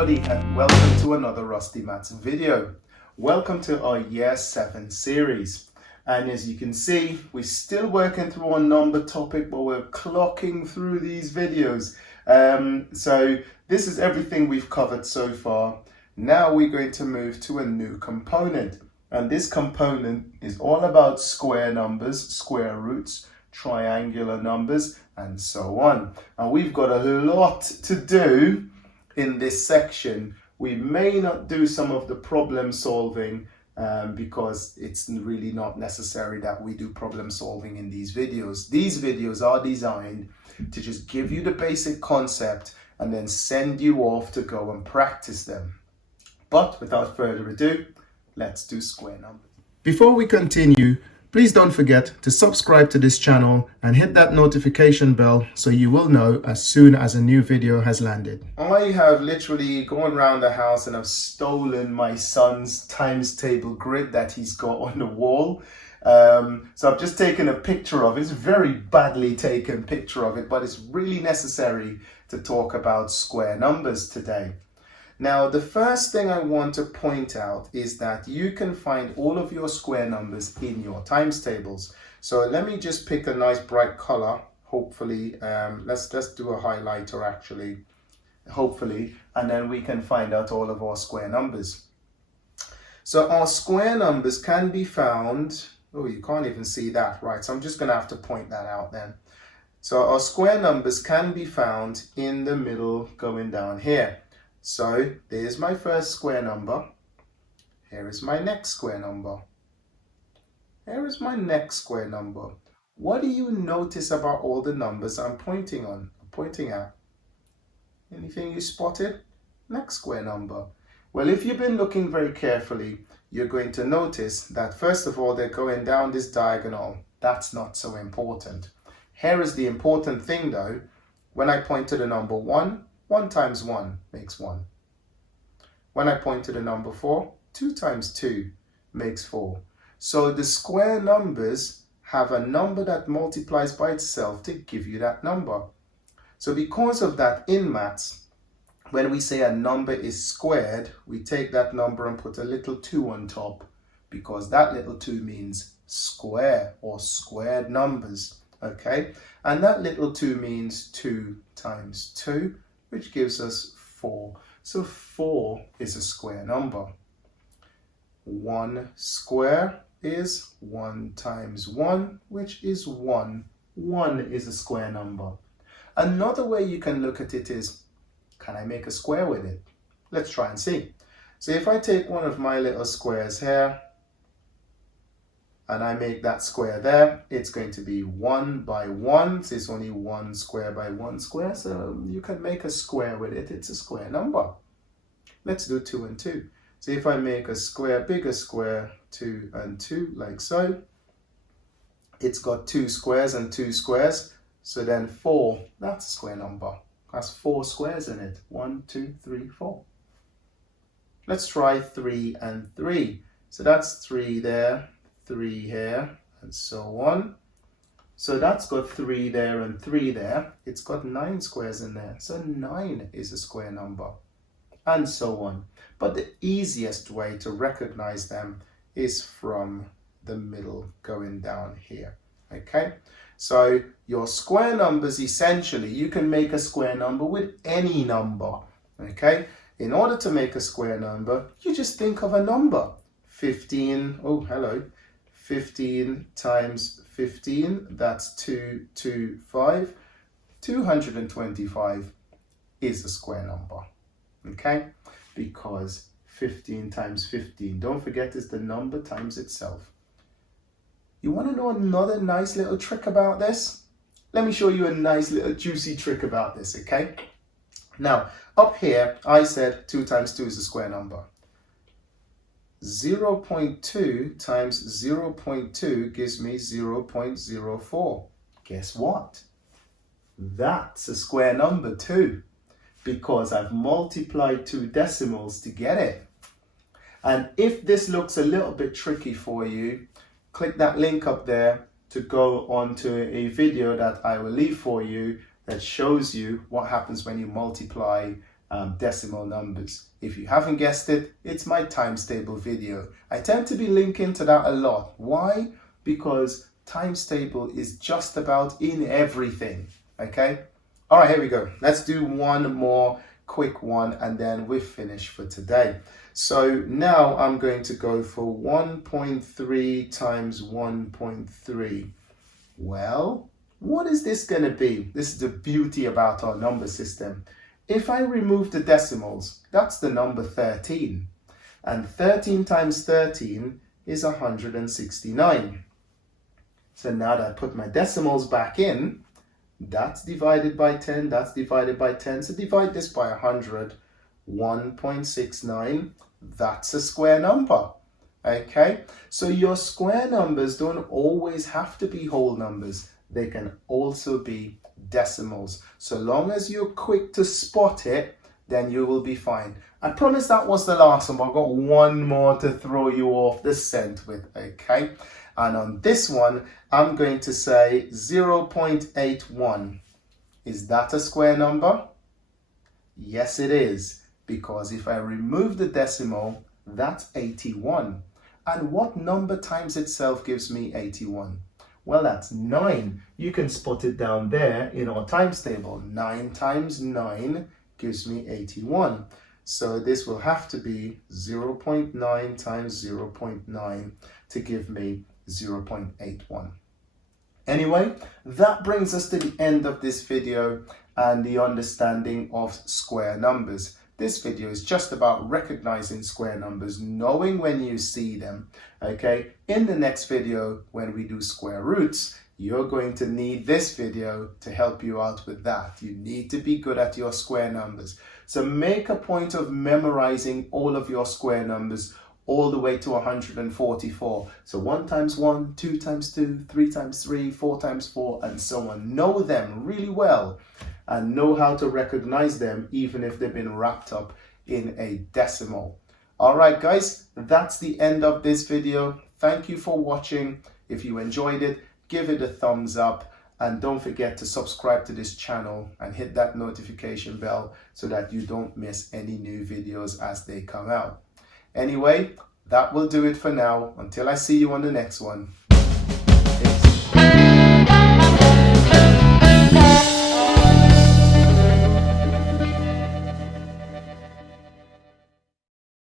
everybody, and welcome to another RostyMaths video. Welcome to our Year 7 series. And as you can see, we're still working through our number topic, but we're clocking through these videos. So this is everything we've covered so far. Now we're going to move to a new component. And this component is all about square numbers, square roots, triangular numbers, and so on. And we've got a lot to do in this section. We may not do some of the problem solving because it's really not necessary that we do problem solving in these videos. These videos are designed to just give you the basic concept and then send you off to go and practice them. But without further ado, let's do square numbers. Before we continue, please don't forget to subscribe to this channel and hit that notification bell so you will know as soon as a new video has landed. I have literally gone around the house and I've stolen my son's times table grid that he's got on the wall. So I've just taken a picture of it. It's a very badly taken picture of it, but it's really necessary to talk about square numbers today. Now, the first thing I want to point out is that you can find all of your square numbers in your times tables. So let me just pick a nice bright color, hopefully. Let's do a highlighter actually, hopefully, and then we can find out all of our square numbers. So our square numbers can be found, oh, you can't even see that, right? So I'm just gonna have to point that out then. So our square numbers can be found in the middle going down here. So there's my first square number. Here is my next square number. Here is my next square number. What do you notice about all the numbers I'm pointing at? Anything you spotted? Next square number. Well, if you've been looking very carefully, you're going to notice that first of all, they're going down this diagonal. That's not so important. Here is the important thing though. When I point to the number 1, 1 times 1 makes 1. When I point to the number 4, 2 times 2 makes 4. So the square numbers have a number that multiplies by itself to give you that number. So because of that in maths, when we say a number is squared, we take that number and put a little 2 on top because that little 2 means square or squared numbers. Okay, and that little 2 means 2 times 2, which gives us 4. So 4 is a square number. 1 square is 1 times 1, which is 1. 1 is a square number. Another way you can look at it is, can I make a square with it? Let's try and see. So if I take one of my little squares here, and I make that square there, it's going to be 1 by 1. So it's only 1 square by 1 square. So you can make a square with it. It's a square number. Let's do 2 and 2. So if I make a square, bigger square, 2 and 2, like so, it's got 2 squares and 2 squares. So then 4, that's a square number. Has 4 squares in it. 1, 2, 3, 4. Let's try 3 and 3. So that's 3 there. 3 here, and so on. So that's got 3 there and 3 there. It's got 9 squares in there. So 9 is a square number, and so on. But the easiest way to recognize them is from the middle going down here. Okay, so your square numbers, essentially, you can make a square number with any number. Okay, in order to make a square number, you just think of a number. 15, oh, hello. 15 times 15, that's 225. 225 is a square number, okay? Because 15 times 15, don't forget, is the number times itself. You want to know another nice little trick about this? Let me show you a nice little juicy trick about this, okay? Now, up here, I said 2 times 2 is a square number. 0.2 times 0.2 gives me 0.04. Guess what? That's a square number too, because I've multiplied 2 decimals to get it. And if this looks a little bit tricky for you, click that link up there to go on to a video that I will leave for you that shows you what happens when you multiply decimal numbers. If you haven't guessed it, it's my times table video. I tend to be linking to that a lot. Why? Because times table is just about in everything. Okay? All right, here we go. Let's do one more quick one and then we're finished for today. So now I'm going to go for 1.3 times 1.3. Well, what is this going to be? This is the beauty about our number system. If I remove the decimals, that's the number 13. And 13 times 13 is 169. So now that I put my decimals back in, that's divided by 10, that's divided by 10. So divide this by 100, 1.69, that's a square number. Okay, so your square numbers don't always have to be whole numbers. They can also be decimals. So long as you're quick to spot it, then you will be fine. I promise that was the last one, but I've got one more to throw you off the scent with, okay? And on this one, I'm going to say 0.81. Is that a square number? Yes, it is. Because if I remove the decimal, that's 81. And what number times itself gives me 81? Well, that's 9. You can spot it down there in our times table. 9 times 9 gives me 81. So this will have to be 0.9 times 0.9 to give me 0.81. Anyway, that brings us to the end of this video and the understanding of square numbers. This video is just about recognizing square numbers, knowing when you see them, okay? In the next video, when we do square roots, you're going to need this video to help you out with that. You need to be good at your square numbers. So make a point of memorizing all of your square numbers all the way to 144. So 1 times 1, 2 times 2, 3 times 3, 4 times 4, and so on. Know them really well and know how to recognize them even if they've been wrapped up in a decimal. All right, guys, that's the end of this video. Thank you for watching. If you enjoyed it, give it a thumbs up and don't forget to subscribe to this channel and hit that notification bell so that you don't miss any new videos as they come out. Anyway, that will do it for now. Until I see you on the next one.